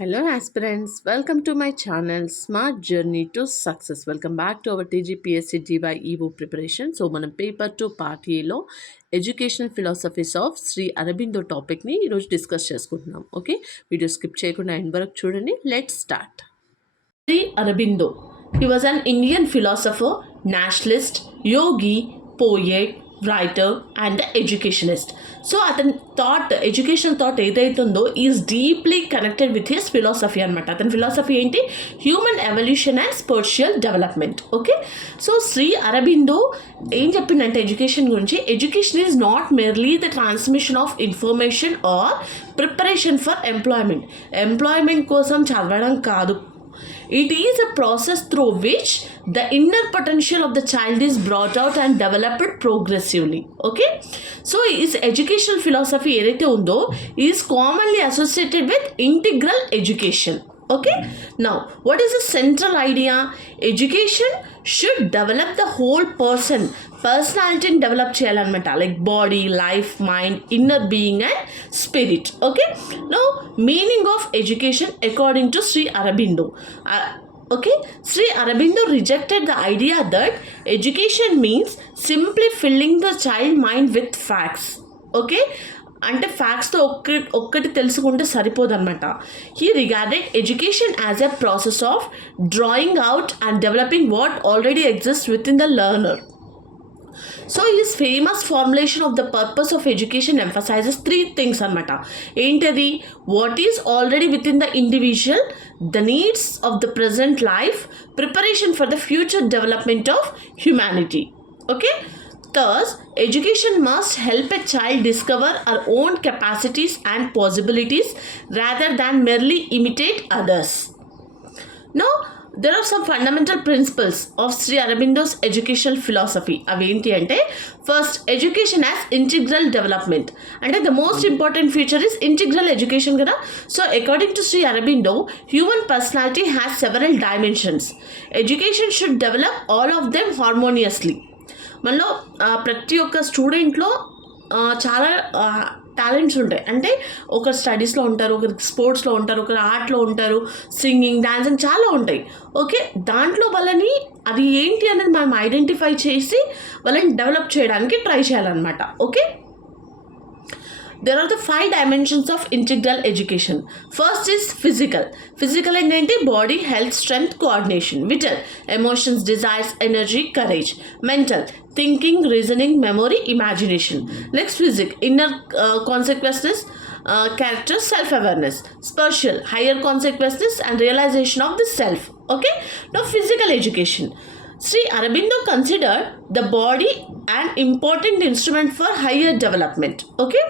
Hello aspirants, welcome to my channel Smart Journey to Success. Welcome back to our TGPSC DyEO preparation. So మనం paper 2 part ఏలో educational philosophies of Sri Aurobindo టాపిక్ని ఈరోజు discuss చేసుకుంటున్నాం. Okay, video skip చేయకుండా end వరకు చూడండి. Let's start. Sri Aurobindo. He was an Indian philosopher, nationalist, yogi, poet, writer and educationist. So అతని education thought ఏదైతుందో is deeply connected with his philosophy అనమాట. అతని ఫిలాసఫీ ఏంటి? Human evolution and spiritual development. Okay, so Sri Aurobindo ఏం చెప్పిందంటే education గురించి, education is not merely the transmission of information or preparation for employment కోసం చదవడం కాదు. It is a process through which the inner potential of the child is brought out and developed progressively. Okay, so his educational philosophy ఏదైతే ఉందో is commonly associated with integral education. Okay, now what is the central idea? Education should develop the whole పర్సనాలిటీని develop చేయాలన్నమాట, like body, life, mind, inner being and spirit. Okay, now meaning of education according to Shri Aurobindo. Okay, Sri Aurobindo rejected the idea that education means simply filling the child mind with facts. Okay, అంటే ఫ్యాక్ట్స్తో ఒక్కటి తెలుసుకుంటే సరిపోదన్నమాట. He regarded education as a process of drawing out and developing what already exist with in the learner. So his famous formulation of the purpose of education emphasizes three things అనమాట. ఏంటది? What is already with in the individual, the needs of the present life, preparation for the future development of humanity. Okay, thus education must help a child discover our own capacities and possibilities rather than merely imitate others. Now there are some fundamental principles of Sri Aurobindo's educational philosophy. అవేంటి అంటే, first, education as integral development. అంటే the most important feature is integral education కదా. So according to Shri Aurobindo, human personality has several dimensions. Education should develop all of them harmoniously. మనలో ప్రతి ఒక్క స్టూడెంట్లో చాలా టాలెంట్స్ ఉంటాయి. అంటే ఒకరు స్టడీస్లో ఉంటారు, ఒకరు స్పోర్ట్స్లో ఉంటారు, ఒకరు ఆర్ట్లో ఉంటారు, సింగింగ్, డాన్సింగ్ చాలా ఉంటాయి. ఓకే, దాంట్లో వాళ్ళని అది ఏంటి అనేది మనం ఐడెంటిఫై చేసి వాళ్ళని డెవలప్ చేయడానికి ట్రై చేయాలన్నమాట. Okay, there are the 5 dimensions of integral education. First is physical. Physical ఏంటి? Body, health, strength, coordination. Vital, emotions, desires, energy, courage. Mental, thinking, reasoning, memory, imagination. Next physique, inner consequences, character, self-awareness. Spiritual, higher consequences and realization of the self. Okay, now physical education. Sri Aurobindo considered the body an important instrument for higher development. Okay,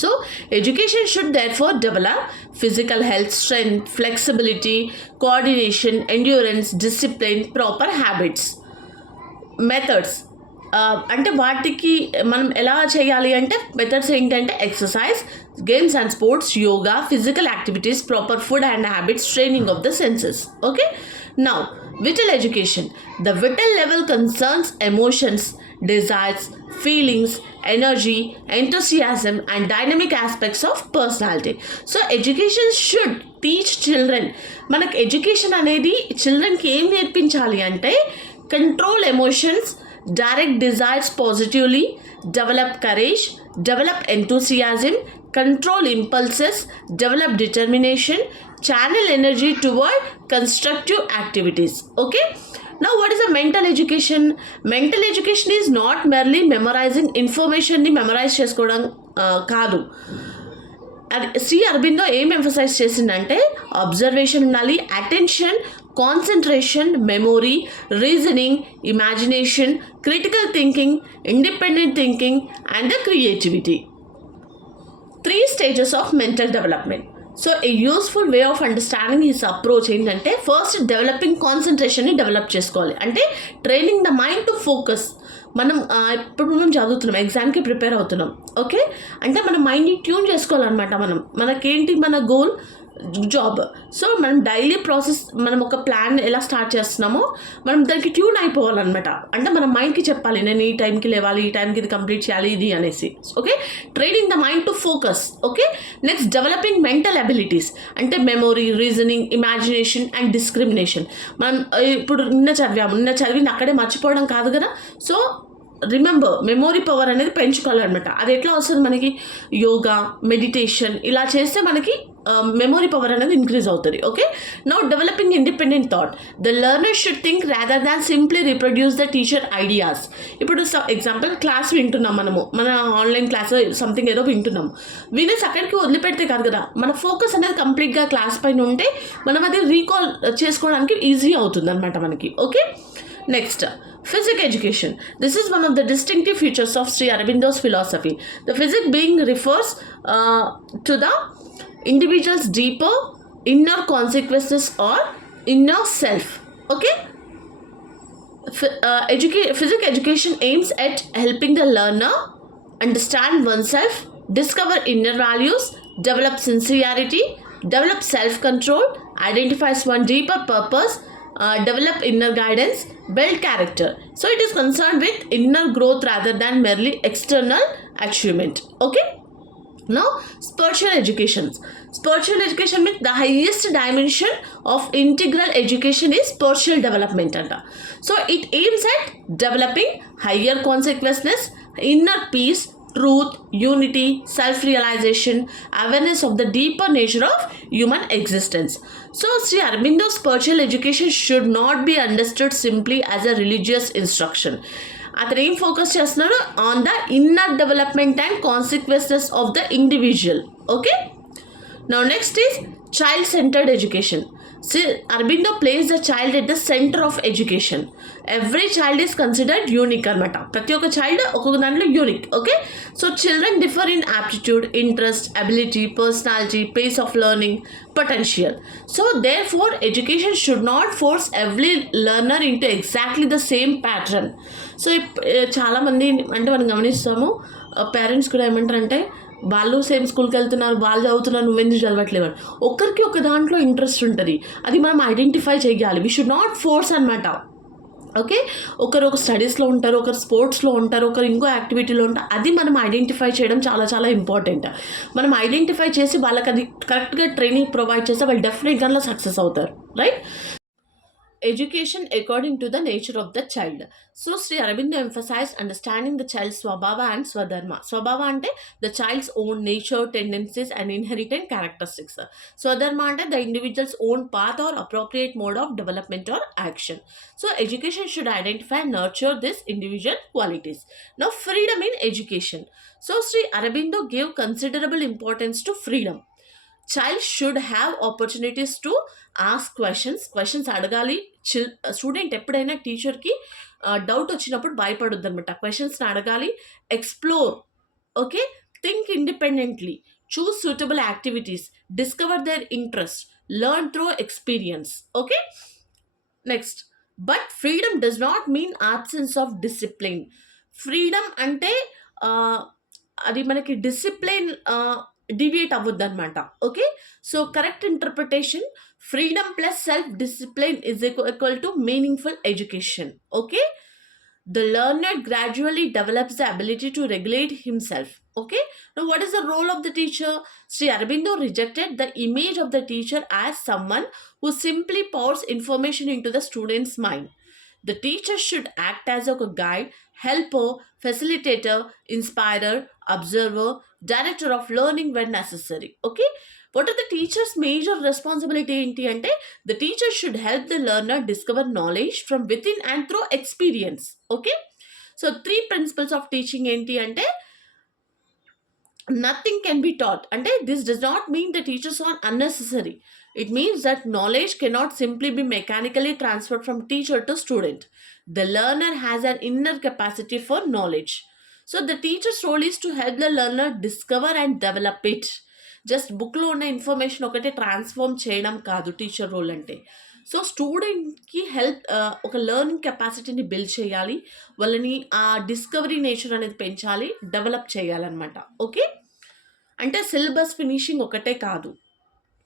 so education should therefore develop physical health, strength, flexibility, coordination, endurance, discipline, proper habits. Methods, అంటే వాటికి మనం ఎలా చేయాలి అంటే, methods ఏంటంటే exercise, games and sports, yoga, physical activities, proper food and habits, training of the senses. Okay, now vital education. The vital level concerns emotions, desires, feelings, energy, enthusiasm and dynamic aspects of personality. So education should teach children. మనకు ఎడ్యుకేషన్ అనేది చిల్డ్రన్కి ఏం నేర్పించాలి అంటే, control emotions, direct desires positively, develop courage, develop enthusiasm, control impulses, develop determination, channel energy toward constructive activities. Okay, now what is a mental education? Mental education is not merely memorizing information ni memorize చేసుకోవడం కాదు. శ్రీ అరబిందో ఏం ఎంఫసైజ్ చేసిందంటే, అబ్జర్వేషన్ ఉండాలి, attention, concentration, memory, reasoning, imagination, critical thinking, independent thinking and the creativity. 3 stages of mental development. So A useful way of understanding his approach ఏంటంటే, first developing కాన్సన్ట్రేషన్ని డెవలప్ చేసుకోవాలి. అంటే training the mind to focus. మనం ఇప్పుడు మనం చదువుతున్నాం, ఎగ్జామ్కి ప్రిపేర్ అవుతున్నాం. ఓకే, అంటే మన మైండ్ని ట్యూన్ చేసుకోవాలన్నమాట. మనకేంటి మన గోల్, జాబ్. సో మనం డైలీ ప్రాసెస్, మనం ఒక ప్లాన్ ఎలా స్టార్ట్ చేస్తున్నామో మనం దానికి ట్యూన్ అయిపోవాలన్నమాట. అంటే మన మైండ్కి చెప్పాలి, నేను ఈ టైంకి లేవాలి, ఈ టైంకి ఇది కంప్లీట్ చేయాలి ఇది అనేసి. Okay, training the mind to focus. Okay, next developing mental abilities అంటే memory, reasoning, imagination and discrimination. మనం ఇప్పుడు నిన్న చదివింది అక్కడే మర్చిపోవడం కాదు కదా. సో రిమెంబర్, మెమొరీ పవర్ అనేది పెంచుకోవాలన్నమాట. అది ఎట్లా వస్తుంది మనకి? యోగా, మెడిటేషన్ ఇలా చేస్తే మనకి మెమొరీ పవర్ అనేది ఇంక్రీజ్ అవుతుంది. Okay, now developing independent thought. The learner should think rather than simply reproduce the teacher ideas. ఇప్పుడు ఎగ్జాంపుల్ క్లాస్ వింటున్నాం, మన ఆన్లైన్ క్లాస్ సంథింగ్ ఏదో వింటున్నాం, వినేసి అక్కడికి వదిలిపెడితే కాదు కదా. మన ఫోకస్ అనేది కంప్లీట్గా క్లాస్ పైన ఉంటే మనం అది రీకాల్ చేసుకోవడానికి ఈజీ అవుతుంది అనమాట మనకి. Okay, next, physics education. This is one of the distinctive features of Sri Aurobindo's philosophy. The physics being refers to the individual's deeper inner consequences or inner self. Okay, physics education aims at helping the learner understand oneself, discover inner values, develop sincerity, develop self-control, identifies one deeper purpose, develop inner guidance, build character. So it is concerned with inner growth rather than merely external achievement. Okay, now spiritual education. Spiritual education means the highest dimension of integral education is spiritual development anta. So it aims at developing higher consciousness, inner peace, truth, unity, self-realization, awareness of the deeper nature of human existence. So Sri Aurobindo's spiritual education should not be understood simply as a religious instruction. అతను ఏం ఫోకస్ చేస్తున్నాడు? On the inner development and consequences of the individual. Okay, now next is child centred education. Sri Aurobindo placed the child at the center of education. Every child is considered unique అనమాట. ప్రతి ఒక్క child ఒక్కొక్క దాంట్లో unique. Okay, so children differ in aptitude, interest, ability, personality, pace of learning, potential. So therefore education should not force every learner into exactly the same pattern. So చాలామంది అంటే మనం గమనిస్తాము, పేరెంట్స్ కూడా ఏమంటారంటే వాళ్ళు సేమ్ స్కూల్కి వెళ్తున్నారు, వాళ్ళు చదువుతున్నారు, నువ్వెందుకు చదవట్లేవు. ఒక్కరికి ఒక దాంట్లో ఇంట్రెస్ట్ ఉంటుంది, అది మనం ఐడెంటిఫై చేయాలి. వీ షుడ్ నాట్ ఫోర్స్ అనమాట. ఓకే, ఒకరు ఒక స్టడీస్లో ఉంటారు, ఒకరు స్పోర్ట్స్లో ఉంటారు, ఒకరు ఇంకో యాక్టివిటీలో ఉంటారు. అది మనం ఐడెంటిఫై చేయడం చాలా చాలా ఇంపార్టెంట్. మనం ఐడెంటిఫై చేసి వాళ్ళకి అది కరెక్ట్గా ట్రైనింగ్ ప్రొవైడ్ చేస్తే వాళ్ళు డెఫినెట్గా సక్సెస్ అవుతారు. Right, education according to the nature of the child. So Sri Aurobindo emphasized understanding the child's swabhava and swadharma. Swabhava ante the child's own nature, tendencies and inherent characteristics. Swadharma ante the individual's own path or appropriate mode of development or action. So education should identify and nurture these individual qualities. Now freedom in education. So Sri Aurobindo gave considerable importance to freedom. Child should have opportunities to ask questions అడగాలి. స్టూడెంట్ ఎప్పుడైనా టీచర్కి డౌట్ వచ్చినప్పుడు భయపడొద్దు అనమాట. క్వశ్చన్స్ని అడగాలి, explore. Okay, think independently, choose suitable activities, discover their interest, learn through experience. Okay, next, but freedom does not mean absence of discipline. Freedom అంటే అది మనకి డిసిప్లిన్ డివియేట్ అవ్వద్దు అనమాట. Okay, so correct interpretation, freedom plus self-discipline is equal to meaningful education. Okay, the learner gradually develops the ability to regulate himself. Okay, now what is the role of the teacher? Sri Aurobindo rejected the image of the teacher as someone who simply pours information into the student's mind. The teacher should act as a guide, helper, facilitator, inspirer, observer, director of learning when necessary. Okay, what are the teacher's major responsibility ఏంటి అంటే the teacher should help the learner discover knowledge from within and through experience. Okay, so 3 principles of teaching ఏంటి అంటే nothing can be taught. అంటే this does not mean the teachers are unnecessary. It means that knowledge cannot simply be mechanically transferred from teacher to student. The learner has an inner capacity for knowledge. So the teacher's role is to help the learner discover and develop it. Just బుక్లో ఉన్న ఇన్ఫర్మేషన్ ఒకటే ట్రాన్స్ఫార్మ్ చేయడం కాదు teacher role అంటే. సో స్టూడెంట్కి హెల్ప్, ఒక లెర్నింగ్ కెపాసిటీని బిల్డ్ చేయాలి, వాళ్ళని ఆ డిస్కవరీ నేచర్ అనేది పెంచాలి, డెవలప్ చేయాలన్నమాట. ఓకే, అంటే సిలబస్ ఫినిషింగ్ ఒకటే కాదు.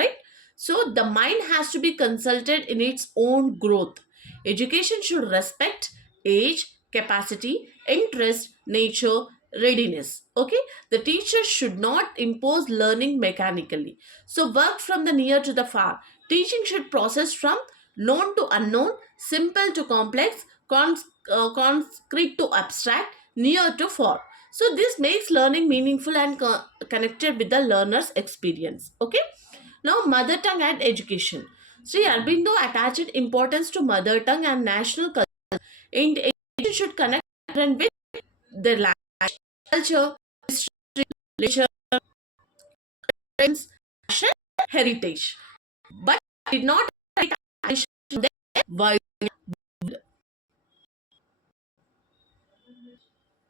Right, So the mind has to be consulted in its own growth. Education should respect age, capacity, interest, nature, readiness. Okay, the teacher should not impose learning mechanically. So work from the near to the far. Teaching should process from known to unknown, simple to complex, concrete to abstract, near to far. So this makes learning meaningful and connected with the learner's experience. Okay. Now, mother tongue and education. Sri Aurobindo attached importance to mother tongue and national culture. And education should connect children with their language, culture, history, literature, national heritage. But did not take attention to their wide.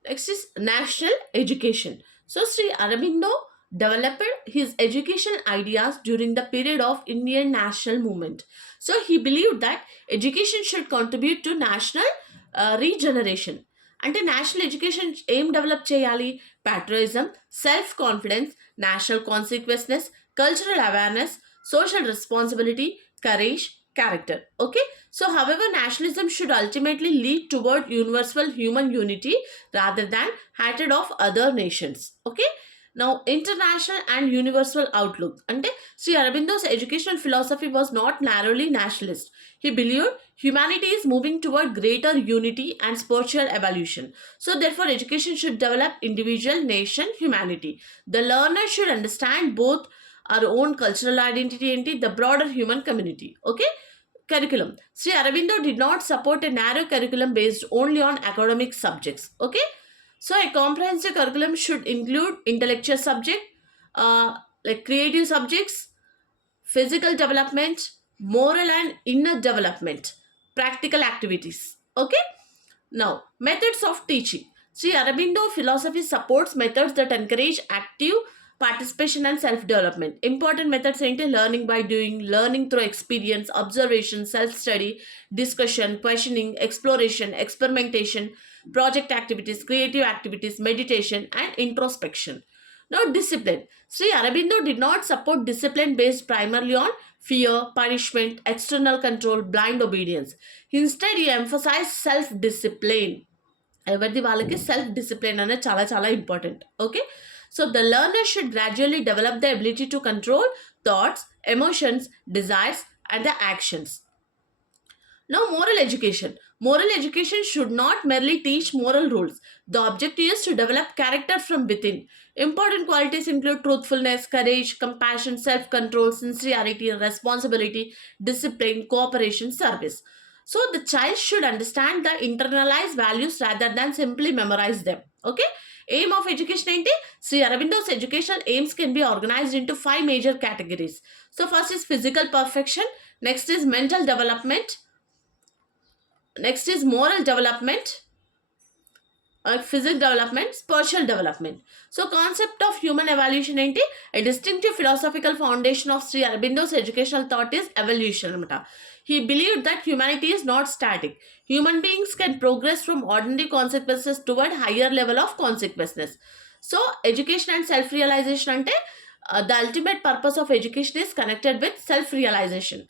Next is national education. So Sri Aurobindo developed his education ideas during the period of Indian national movement. So he believed that education should contribute to national regeneration. అంటే national education ఏం డెవలప్ చేయాలి? patriotism, self confidence, national consequences, cultural awareness, social responsibility, courage, character. Okay, so however, nationalism should ultimately lead toward universal human unity rather than hatred of other nations. Okay, now international and universal outlook. And Sri Aurobindo's educational philosophy was not narrowly nationalist. He believed humanity is moving toward greater unity and spiritual evolution. So therefore education should develop individual, nation, humanity. The learner should understand both our own cultural identity and the broader human community. Okay, curriculum. Sri Aurobindo did not support a narrow curriculum based only on academic subjects. Okay, so a comprehensive curriculum should include intellectual subject, like creative subjects, physical development, moral and inner development, practical activities. Okay, now, methods of teaching. Sri Aurobindo philosophy supports methods that encourage active participation and self-development. Important methods include learning by doing, learning through experience, observation, self-study, discussion, questioning, exploration, experimentation, project activities, creative activities, meditation, and introspection. Now, discipline. Sri Aurobindo did not support discipline based primarily on fear, punishment, external control, blind obedience. Instead, he emphasized self discipline. ఎవరిది వాళ్ళకి self discipline అనేది చాలా చాలా important. Okay, so the learner should gradually develop the ability to control thoughts, emotions, desires and the actions. Now, moral education. Moral education should not merely teach moral rules. The objective is to develop character from within. Important qualities include truthfulness, courage, compassion, self control, sincerity, responsibility, discipline, cooperation, service. So, the child should understand the internalized values rather than simply memorize them. Okay? Aim of education ఏంటి? Sri Aurobindo's educational aims can be organized into 5 major categories. So, first is physical perfection, next is mental development, next is moral development, physical development, spiritual development. So concept of human evolution ఏంటి? A distinctive philosophical foundation of Sri Aurobindo's educational thought is evolution అనమాట. He believed that humanity is not static. Human beings can progress from ordinary consequences toward higher level of consequences. So education and self-realization అంటే the ultimate purpose of education is connected with self-realization.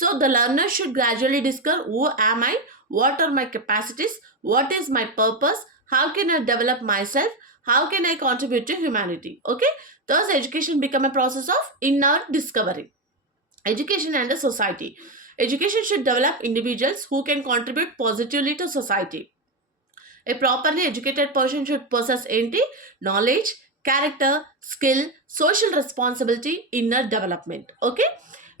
So the learner should gradually discover who am I, what are my capacities, what is my purpose, how can I develop myself, how can I contribute to humanity. Okay, thus education become a process of inner discovery. Education and the society. Education should develop individuals who can contribute positively to society. A properly educated person should possess ఏంటి? Knowledge, character, skill, social responsibility, inner development. Okay,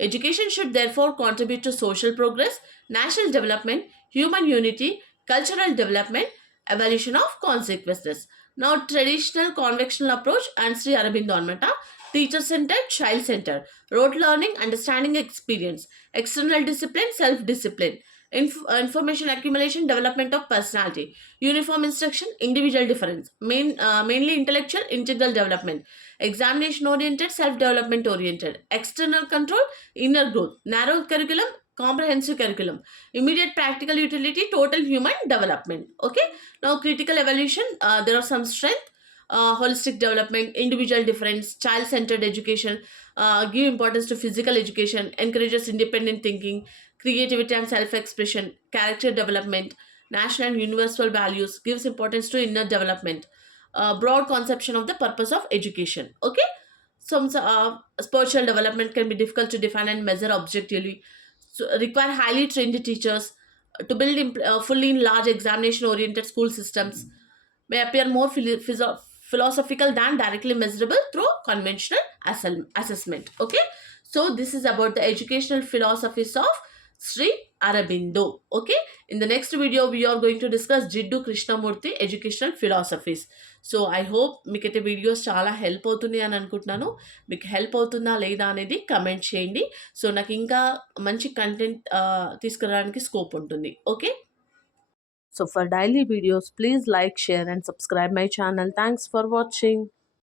education should therefore contribute to social progress, national development, human unity, cultural development, evolution of consequences. Now, traditional conventional approach and Sri Aurobindo అనమాట. Teacher centered, child centered, rote learning, understanding experience, external discipline, self discipline, information accumulation, development of personality, uniform instruction, individual difference, mainly intellectual, integral development, examination oriented, self development oriented, external control, inner growth, narrow curriculum, comprehensive curriculum, immediate practical utility, total human development. Okay, now critical evolution, there are some strength, holistic development, individual difference, child centered education, give importance to physical education, encourages independent thinking, creativity and self-expression, character development, national and universal values, gives importance to inner development, broad conception of the purpose of education. Okay, some spiritual development can be difficult to define and measure objectively, so require highly trained teachers to build fully in large examination oriented school systems, may appear more philosophical than directly measurable through conventional assessment. Okay, so this is about the educational philosophies of Sri Aurobindo. Okay, in the next video we are going to discuss Jiddu Krishnamurti educational philosophies. So I hope మీకైతే వీడియోస్ చాలా హెల్ప్ అవుతుంది అని అనుకుంటున్నాను. మీకు హెల్ప్ అవుతుందా లేదా అనేది కమెంట్ చేయండి. సో నాకు ఇంకా మంచి కంటెంట్ తీసుకురావడానికి స్కోప్ ఉంటుంది. Okay, so for daily videos, please like, share and subscribe my channel. Thanks for watching.